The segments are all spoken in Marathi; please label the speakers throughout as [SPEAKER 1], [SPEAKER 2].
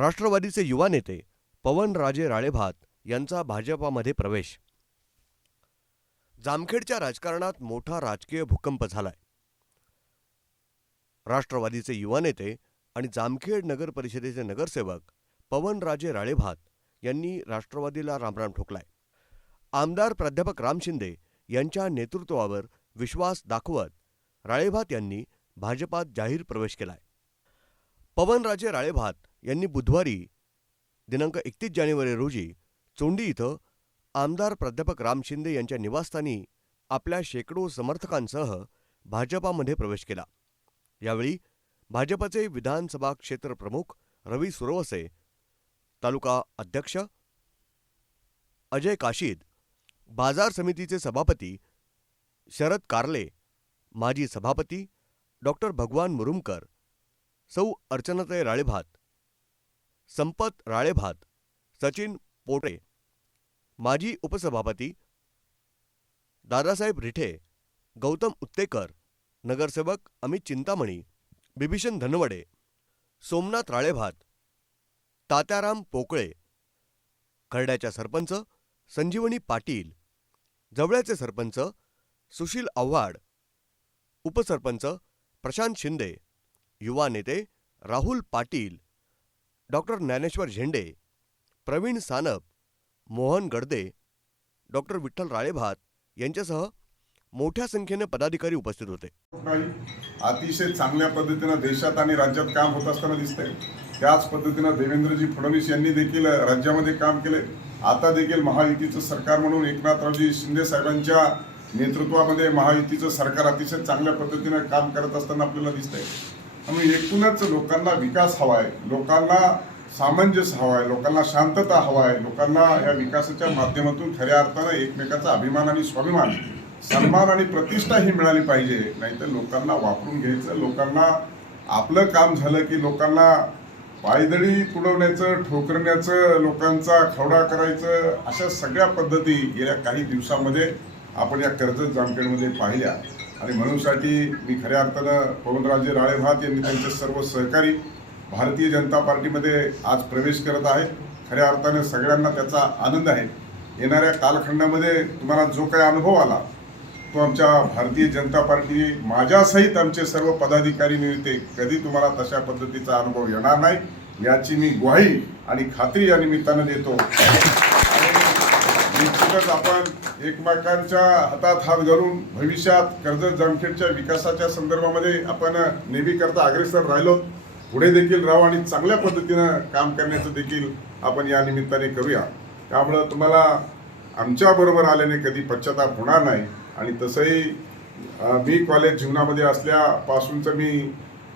[SPEAKER 1] राष्ट्रवादीचे युवा नेते पवनराजे राळेभात यांचा भाजपामध्ये प्रवेश जामखेडच्या राजकारणात मोठा राजकीय भूकंप झालाय राष्ट्रवादीचे युवा नेते आणि जामखेड नगर परिषदेचे नगरसेवक पवनराजे राळेभात यांनी राष्ट्रवादीला रामराम ठोकलाय आमदार प्राध्यापक राम शिंदे यांच्या नेतृत्वावर विश्वास दाखवत राळेभात यांनी भाजपात जाहीर प्रवेश केलाय पवनराजे राळेभात यांनी बुधवारी दिनांक एकतीस जानेवारी रोजी चोंडी इथं आमदार प्राध्यापक राम शिंदे यांच्या निवासस्थानी आपल्या शेकडो समर्थकांसह भाजपामध्ये प्रवेश केला यावेळी भाजपाचे विधानसभा क्षेत्र प्रमुख रवी सुरवसे तालुका अध्यक्ष अजय काशीद बाजार समितीचे सभापती शरद कारले माजी सभापती डॉक्टर भगवान मुरुमकर सौ अर्चनाताई राळेभात संपत राळेभात सचिन पोटे माजी उपसभापती दादासाहेब रिठे गौतम उत्तेकर नगरसेवक अमित चिंतामणी बिभीषण धनवडे सोमनाथ राळेभात तात्याराम पोकळे खर्ड्याच्या सरपंच संजीवनी पाटील जवळ्याचे सरपंच सुशील आव्हाड उपसरपंच प्रशांत शिंदे युवा नेते राहुल पाटील डॉक्टर ज्ञानेश्वर झेंडे प्रवीण सानप मोहन गडदे डॉक्टर विठ्ठल राळेभात यांच्यासह मोठ्या संख्येने पदाधिकारी उपस्थित होते
[SPEAKER 2] अतिशय चांगल्या पद्धतीनं देशात आणि राज्यात काम होत असताना दिसतंय त्याच पद्धतीनं देवेंद्रजी फडणवीस यांनी देखील राज्यामध्ये काम केले आता देखील महायुतीचं सरकार म्हणून एकनाथरावजी शिंदे साहेबांच्या नेतृत्वामध्ये महायुतीचं सरकार अतिशय चांगल्या पद्धतीनं काम करत असताना आपल्याला दिसतंय आम्ही एकूणच लोकांना विकास हवा आहे लोकांना सामंजस्य हवा आहे लोकांना शांतता हवा आहे लोकांना या विकासाच्या माध्यमातून खऱ्या अर्थानं एकमेकाचा अभिमान आणि स्वाभिमान सन्मान आणि प्रतिष्ठा ही मिळाली पाहिजे नाहीतर लोकांना वापरून घ्यायचं लोकांना आपलं काम झालं की लोकांना पायदळी तुडवण्याचं ठोकरण्याचं लोकांचा खवडा करायचं अशा सगळ्या पद्धती गेल्या काही दिवसामध्ये आपण या कर्जत जामखेडमध्ये पाहिल्या आणि म्हणूनसाठी मी खऱ्या अर्थानं पवनराजे राळेभात यांनी त्यांचे सर्व सहकारी भारतीय जनता पार्टीमध्ये आज प्रवेश करत आहेत खऱ्या अर्थानं सगळ्यांना त्याचा आनंद आहे येणाऱ्या कालखंडामध्ये तुम्हाला जो काही अनुभव आला तो आमच्या भारतीय जनता पार्टी माझ्यासहित आमचे सर्व पदाधिकारी मिळते कधी तुम्हाला तशा पद्धतीचा अनुभव येणार नाही याची मी ग्वाही आणि खात्री या निमित्तानं देतो आपण एकमेकांच्या हातात हात घालून भविष्यात कर्ज जमखेडच्या विकासाच्या संदर्भामध्ये आपण नेहमीकरता अग्रेसर राहिलो पुढे देखील राहू आणि चांगल्या पद्धतीनं काम करण्याचं देखील आपण या निमित्ताने करूया त्यामुळं तुम्हाला आमच्याबरोबर आल्याने कधी पश्चाताप होणार नाही आणि तसंही मी कॉलेज जीवनामध्ये असल्यापासूनचं मी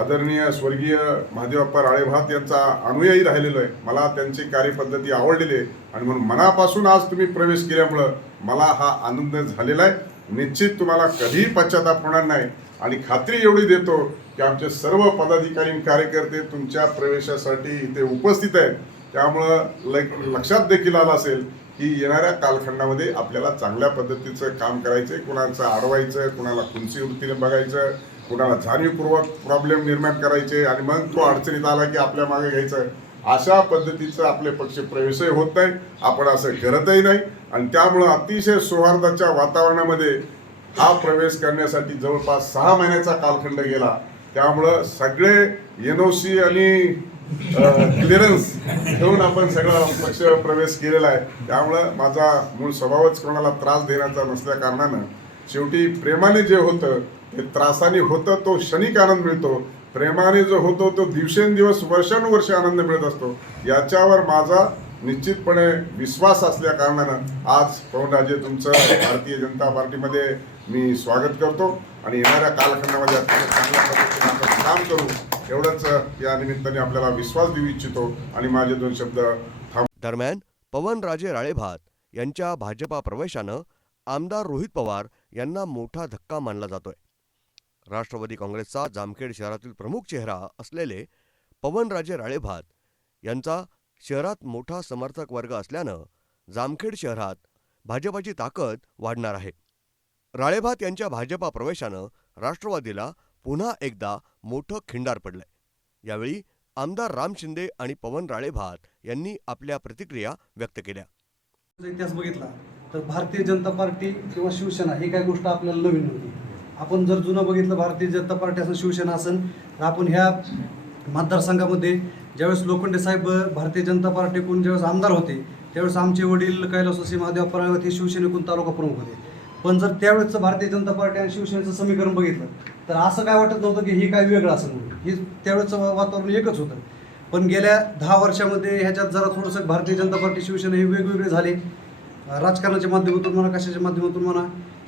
[SPEAKER 2] आदरणीय स्वर्गीय महादेवप्पा राळेभात यांचा अनुयायी राहिलेलो आहे मला त्यांची कार्यपद्धती आवडलेली आहे आणि म्हणून मनापासून आज तुम्ही प्रवेश केल्यामुळं मला हा आनंद झालेला आहे निश्चित तुम्हाला कधीही पश्चाताप होणार नाही आणि खात्री एवढी देतो की आमचे सर्व पदाधिकारी कार्यकर्ते तुमच्या प्रवेशासाठी इथे उपस्थित आहेत त्यामुळं लक्षात देखील आलं असेल की येणाऱ्या कालखंडामध्ये आपल्याला चांगल्या पद्धतीचं काम करायचं आहे कुणाचं आडवायचं कुणाला खुंची वृत्तीने बघायचं कुणाला जाणीवपूर्वक प्रॉब्लेम निर्माण करायचे आणि मग तो अडचणीत आला की आपल्या मागे घ्यायचं अशा पद्धतीचं आपले पक्ष प्रवेशही होत नाही आपण असं करतही नाही आणि त्यामुळं अतिशय सौहार्दाच्या वातावरणामध्ये हा प्रवेश करण्यासाठी जवळपास सहा महिन्याचा कालखंड गेला त्यामुळं सगळे एन ओ सी आणि क्लिअरन्स घेऊन आपण सगळा पक्ष प्रवेश केलेला आहे त्यामुळं माझा मूळ स्वभावच कोणाला त्रास देण्याचा नसल्या कारणानं शेवटी प्रेमाने जे होतं हे त्रासाने होतं तो क्षणिक आनंद मिळतो प्रेमाने जो होतो तो दिवसेंदिवस वर्षानुवर्ष आनंद मिळत असतो याच्यावर माझा निश्चितपणे विश्वास असल्या कारणानं आज पवनराजे तुमचं भारतीय जनता पार्टीमध्ये मी स्वागत करतो आणि येणाऱ्या कालखंडामध्ये अत्यंत चांगल्या पद्धतीने आपण काम करू एवढंच या निमित्ताने आपल्याला विश्वास देऊ इच्छितो आणि माझे दोन शब्द थांब दरम्यान पवनराजे राळेभात यांच्या भाजपा प्रवेशानं आमदार रोहित पवार यांना मोठा धक्का मानला जातोय राष्ट्रवादी काँग्रेसचा जामखेड शहरातील प्रमुख चेहरा असलेले पवनराजे राळेभात यांचा शहरात मोठा समर्थक वर्ग असल्यानं जामखेड शहरात भाजपाची ताकद वाढणार आहे राळेभात यांच्या भाजपा प्रवेशानं राष्ट्रवादीला पुन्हा एकदा मोठं खिंडार पडलंय यावेळी आमदार राम शिंदे आणि पवन राळेभात यांनी आपल्या प्रतिक्रिया व्यक्त केल्या इतिहास बघितला तर भारतीय जनता पार्टी किंवा शिवसेना ही काही गोष्ट आपल्याला नवीन होती आपण जर जुनं बघितलं भारतीय जनता पार्टी असेल शिवसेना असेल तर आपण ह्या मतदारसंघामध्ये ज्यावेळेस लोखंडे साहेब भारतीय जनता पार्टीकडून ज्यावेळेस आमदार होते त्यावेळेस आमचे वडील कैलासोसी महादेव परावत हे शिवसेनेकडून तालुका प्रमुख होते पण जर त्यावेळेस भारतीय जनता पार्टी आणि शिवसेनेचं समीकरण बघितलं तर असं काय वाटत नव्हतं की हे काय वेगळं असं म्हणून हे त्यावेळेचं वातावरण एकच होतं पण गेल्या दहा वर्षामध्ये ह्याच्यात जरा थोडंसं भारतीय जनता पार्टी शिवसेना हे वेगवेगळे झाले राजकारणाच्या माध्यमातून म्हणा कशाच्या माध्यमातून म्हणा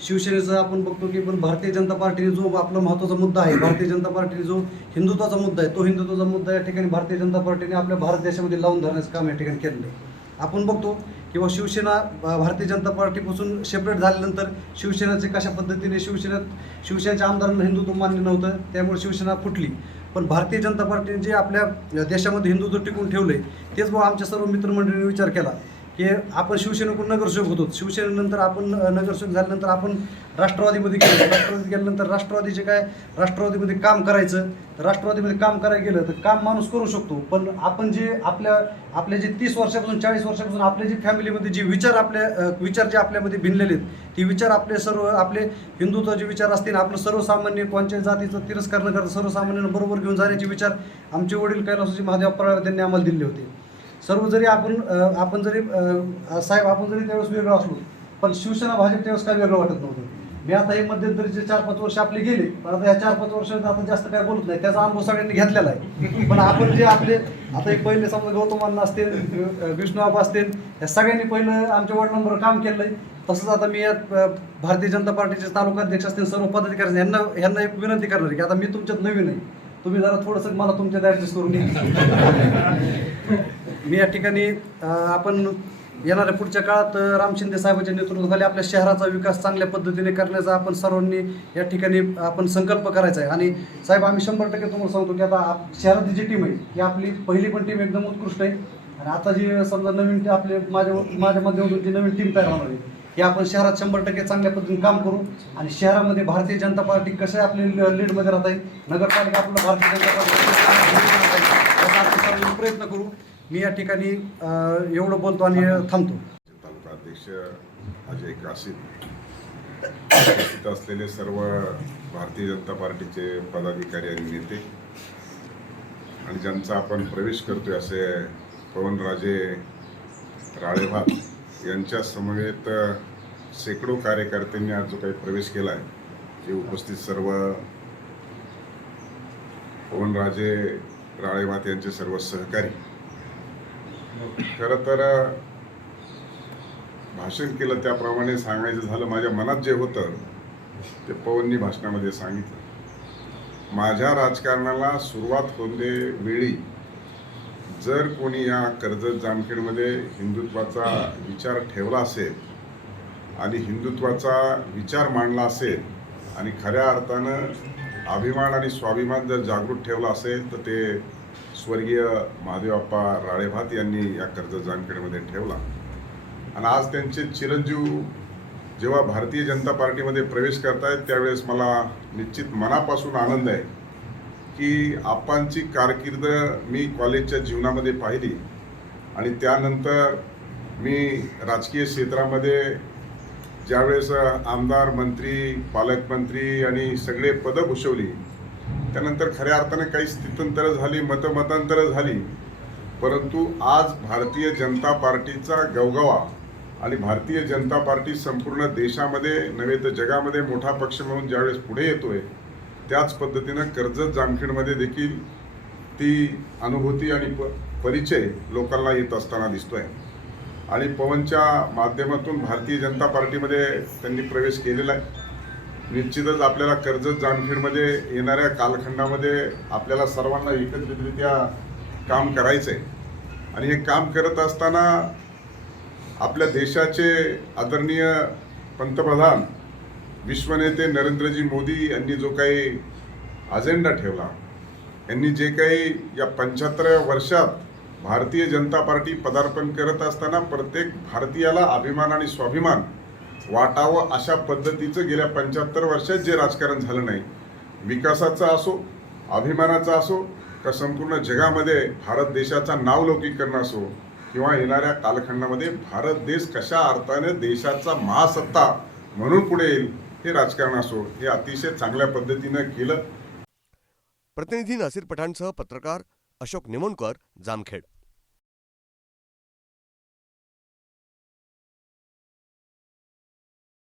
[SPEAKER 2] शिवसेनेचं आपण बघतो की पण भारतीय जनता पार्टीने जो आपला महत्त्वाचा मुद्दा आहे भारतीय जनता पार्टीने जो हिंदुत्वाचा मुद्दा आहे तो हिंदुत्वाचा मुद्दा या ठिकाणी भारतीय जनता पार्टीने आपल्या भारत देशामध्ये लावून धरण्याचं काम या ठिकाणी केलेलं आहे आपण बघतो किंवा शिवसेना भारतीय जनता पार्टीपासून सेपरेट झाल्यानंतर शिवसेनेचे कशा पद्धतीने शिवसेनेत शिवसेनेच्या आमदारांना हिंदुत्व मान्य नव्हतं त्यामुळे शिवसेना फुटली पण भारतीय जनता पार्टीने जे आपल्या देशामध्ये हिंदुत्व टिकून ठेवले तेच बघा आमच्या सर्व मित्रमंडळींनी विचार केला की आपण शिवसेनेकडून नगरसेवक होतो शिवसेनेनंतर आपण नगरसेवक झाल्यानंतर आपण राष्ट्रवादीमध्ये गेलो राष्ट्रवादी गेल्यानंतर राष्ट्रवादीचे काय राष्ट्रवादीमध्ये काम करायचं राष्ट्रवादीमध्ये काम करायला गेलं तर काम माणूस करू शकतो पण आपण जे आपल्या आपल्या जे तीस वर्षापासून चाळीस वर्षापासून आपल्या जे फॅमिलीमध्ये जे विचार आपल्या विचार जे आपल्यामध्ये भिनलेले आहेत ते विचार आपले सर्व आपले हिंदुत्वाचे विचार असतील आपलं सर्वसामान्य कोणत्या जातीचा तिरस्कार न करता सर्वसामान्यांना बरोबर घेऊन जाण्याचे विचार आमचे वडील कैलासजी महादेव पराळ त्यांनी आम्हाला दिले होते सर्व जरी आपण आपण जरी साहेब आपण जरी त्यावेळेस वेगळं असलो पण शिवसेना भाजप त्यावेळेस काय वेगळं वाटत नव्हतं मी आता हे मध्यंतरीचे चार पाच वर्ष आपले गेले पण आता या चार पाच वर्षात आता जास्त काय बोलत नाही त्याचा अनुभव सगळ्यांनी घेतलेला आहे पण आपण जे आपले आता एक पहिले समजा गौतम असतील विष्णू असतील या सगळ्यांनी पहिलं आमच्या वडिलांबरोबर काम केलं आहे तसंच आता मी यात भारतीय जनता पार्टीचे तालुका अध्यक्ष असतील सर्व पदाधिकारी यांना यांना एक विनंती करणार की आता मी तुमच्यात नवीन आहे तुम्ही जरा थोडंसं मला तुमच्यात ॲडजस्ट करून घ्या मी या ठिकाणी आपण येणाऱ्या पुढच्या काळात राम शिंदे साहेबांच्या नेतृत्वाखाली आपल्या शहराचा विकास चांगल्या पद्धतीने करण्याचा आपण सर्वांनी या ठिकाणी आपण संकल्प करायचा आहे आणि साहेब आम्ही शंभर टक्के तुम्हाला सांगतो की आता शहरातली जी टीम आहे ही आपली पहिली पण टीम एकदम उत्कृष्ट आहे आणि आता जी समजा नवीन आपले माझ्या माझ्या माध्यमातून जी नवीन टीम तयार होणार आहे आपण शहरात शंभर टक्के चांगल्या पद्धतीने काम करू आणि शहरामध्ये भारतीय जनता पार्टी कशा आपले लीडमध्ये राहत आहे नगरपालिका आपलं भारतीय जनता पार्टी प्रयत्न करू मी या ठिकाणी एवढं बोलतो आणि थांबतो तालुका अध्यक्ष अजय कासिद असलेले सर्व भारतीय जनता पार्टीचे पदाधिकारी आणि नेते आणि ज्यांचा आपण प्रवेश करतोय असे पवनराजे राळेभात यांच्या समवेत शेकडो कार्यकर्त्यांनी आज जो काही प्रवेश केला आहे जे उपस्थित सर्व पवनराजे राळेभात यांचे सर्व सहकारी खर तर भाषण केलं त्याप्रमाणे सांगायचं झालं माझ्या मनात जे होतं ते पवननी भाषणामध्ये सांगितलं माझ्या राजकारणाला सुरुवात होते वेळी जर कोणी या कर्जत जामखेडमध्ये हिंदुत्वाचा विचार ठेवला असेल आणि हिंदुत्वाचा विचार मांडला असेल आणि खऱ्या अर्थानं अभिमान आणि स्वाभिमान जर जागृत ठेवला असेल तर ते स्वर्गीय महादेवप्पा राळेभात यांनी या कर्ज जामखेडमध्ये ठेवला आणि आज त्यांचे चिरंजीव जेव्हा भारतीय जनता पार्टीमध्ये प्रवेश करतायत त्यावेळेस मला निश्चित मनापासून आनंद आहे की आपांची कारकीर्द मी कॉलेजच्या जीवनामध्ये पाहिली आणि त्यानंतर मी राजकीय क्षेत्रामध्ये ज्यावेळेस आमदार मंत्री पालकमंत्री आणि सगळे पदं भूषवली त्यानंतर खऱ्या अर्थाने काही स्थितंतरं झाली मतमतांतरं झाली परंतु आज भारतीय जनता पार्टीचा गवगवा आणि भारतीय जनता पार्टी संपूर्ण देशामध्ये नव्हे तर जगामध्ये मोठा पक्ष म्हणून ज्यावेळेस पुढे येतोय त्याच पद्धतीनं कर्जत जामखेडमध्ये देखील ती अनुभूती आणि प परिचय लोकांना येत असताना दिसतोय आणि पवनच्या माध्यमातून भारतीय जनता पार्टीमध्ये त्यांनी प्रवेश केलेला आहे निश्चितच आपल्याला कर्जत जामखेडमध्ये येणाऱ्या कालखंडामध्ये आपल्याला सर्वांना एकत्रितरित्या काम करायचं आहे आणि हे काम करत असताना आपल्या देशाचे आदरणीय पंतप्रधान विश्वनेते नरेंद्रजी मोदी यांनी जो काही अजेंडा ठेवला यांनी जे काही या पंच्याहत्तर वर्षात भारतीय जनता पार्टी पदार्पण करत असताना प्रत्येक भारतीयाला अभिमान आणि स्वाभिमान वाटावं अशा पद्धतीचं गेल्या पंच्याहत्तर वर्षात जे राजकारण झालं नाही विकासाचा असो अभिमानाचा असो का संपूर्ण जगामध्ये भारत देशाचा नावलौकिक करणं असो किंवा येणाऱ्या कालखंडामध्ये भारत देश कशा अर्थाने देशाचा महासत्ता म्हणून पुढे येईल हे राजकारण असो हे अतिशय चांगल्या पद्धतीनं केलं प्रतिनिधी नासिर पठाणसह पत्रकार अशोक निमोणकर जामखेड